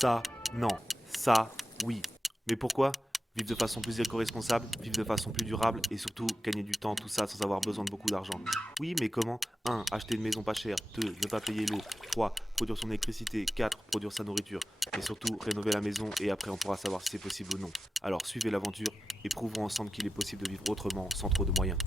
Ça, non. Ça, oui. Mais pourquoi? Vivre de façon plus éco-responsable, vivre de façon plus durable et surtout gagner du temps, tout ça sans avoir besoin de beaucoup d'argent. Oui, mais comment? 1. Acheter une maison pas chère. 2. Ne pas payer l'eau. 3. Produire son électricité. 4. Produire sa nourriture. Mais surtout, rénover la maison et après on pourra savoir si c'est possible ou non. Alors suivez l'aventure et prouvons ensemble qu'il est possible de vivre autrement sans trop de moyens.